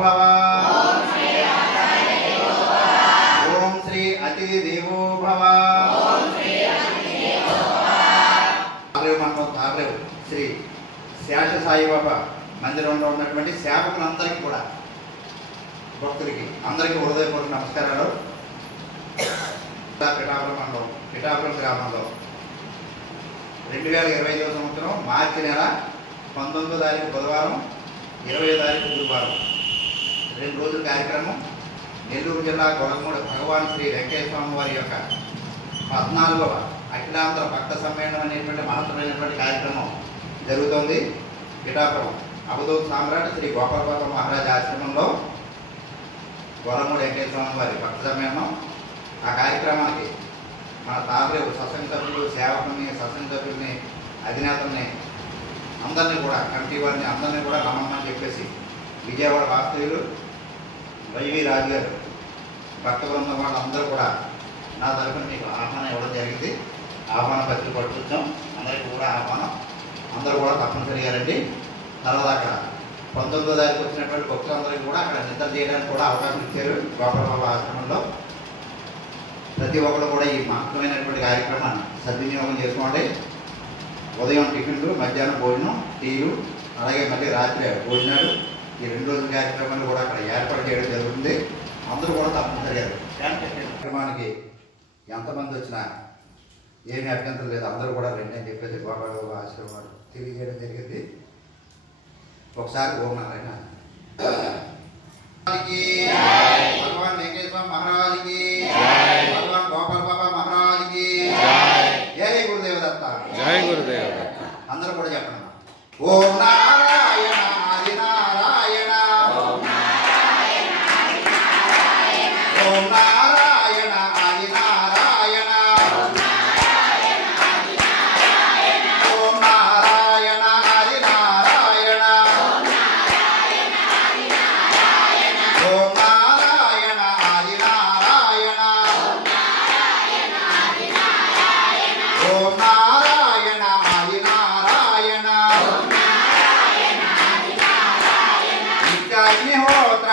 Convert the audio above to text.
భవ ఓం శ్రీ అతిథి దేవో భవ తారేవు శ్రీ శేష సాయిబాబా మందిరంలో ఉన్నటువంటి సేవకులందరికీ కూడా భక్తులకి అందరికీ హృదయపూర్వక నమస్కారాలు. పిఠాపురం మండలం పిఠాపురం గ్రామంలో 2025వ సంవత్సరం మార్చి నెల 19వ తారీఖు బుధవారం 20వ తారీఖు గురువారం 2 రోజుల కార్యక్రమం నెల్లూరు జిల్లా గొడవమూడి భగవాన్ శ్రీ వెంకటేశ్వర స్వామి వారి యొక్క 14వ అఖిలాంధ్ర భక్త సమ్మేళనం అనేటువంటి మహత్తరమైనటువంటి కార్యక్రమం జరుగుతోంది. పిఠాపురం అవధూత సామ్రాట్ శ్రీ గోపాలపాత మహారాజ్ ఆశ్రమంలో గొడవమూడి వెంకటేశ్వర స్వామి వారి భక్త సమ్మేళనం. ఆ కార్యక్రమానికి మన తాతరేవు సత్సంగ సభ్యులు సేవకుల్ని సత్సంగ సభ్యుల్ని అధినేతల్ని అందరినీ కూడా కమిటీ వారిని అందరినీ కూడా రమ్మని చెప్పేసి విజయవాడ వాస్తవ్యులు వైవి రాజు గారు భక్త బృందం వాళ్ళందరూ కూడా నా తరఫున మీకు ఆహ్వానం ఇవ్వడం జరిగింది. ఆహ్వాన పత్రిక పట్టుకొచ్చాం. అందరికీ కూడా ఆహ్వానం, అందరూ కూడా తప్పనిసరిగా రండి. తర్వాత అక్కడ 19వ తారీఖు వచ్చినటువంటి భక్తులందరికీ కూడా అక్కడ నిద్ర చేయడానికి కూడా అవకాశం ఇచ్చారు గోపాలబాబా ఆశ్రమంలో. ప్రతి ఒక్కరు కూడా ఈ మహత్తరమైనటువంటి కార్యక్రమాన్ని సద్వినియోగం చేసుకోండి. ఉదయం టిఫిన్లు, మధ్యాహ్నం భోజనం, టీలు, అలాగే మళ్ళీ రాత్రి భోజనాలు, ఈ 2 రోజుల కార్యక్రమాలు కూడా అక్కడ ఏర్పాటు చేయడం జరుగుతుంది. అందరూ కూడా తప్పనిసరిగా కార్యక్రమానికి ఎంతమంది వచ్చినా ఏమీ అభ్యంతరం లేదు, అందరూ కూడా రండి అని చెప్పేసి గోపాలబాబా ఆశ్రమం తెలియజేయడం జరిగింది. ఒకసారి ఓం నారాయణ భగవాన్ వెంకటేశ్వర మహారాజుకి, భగవాన్ గోపాల బాబా మహారాజుకి జై గురుదేవ దత్త. జై గురుదేవ దత్త. అందరూ కూడా చెప్పండి. ఓం నారాయణ ఆది నారాయణ, ఓం నారాయణ ఆది నారాయణ, ఓం నారాయణ ఆది నారాయణ, ఓం నారాయణ ఆది నారాయణ, ఓం నారాయణ ఆది నారాయణ, ఓం నారాయణ ఆది నారాయణ, ఓం నారాయణ ఆది నారాయణ, ఓం నారాయణ ఆది నారాయణ, ఓం నారాయణ ఆది నారాయణ, ఓం నారాయణ ఆది నారాయణ, నిత్య అగ్నిహోత్ర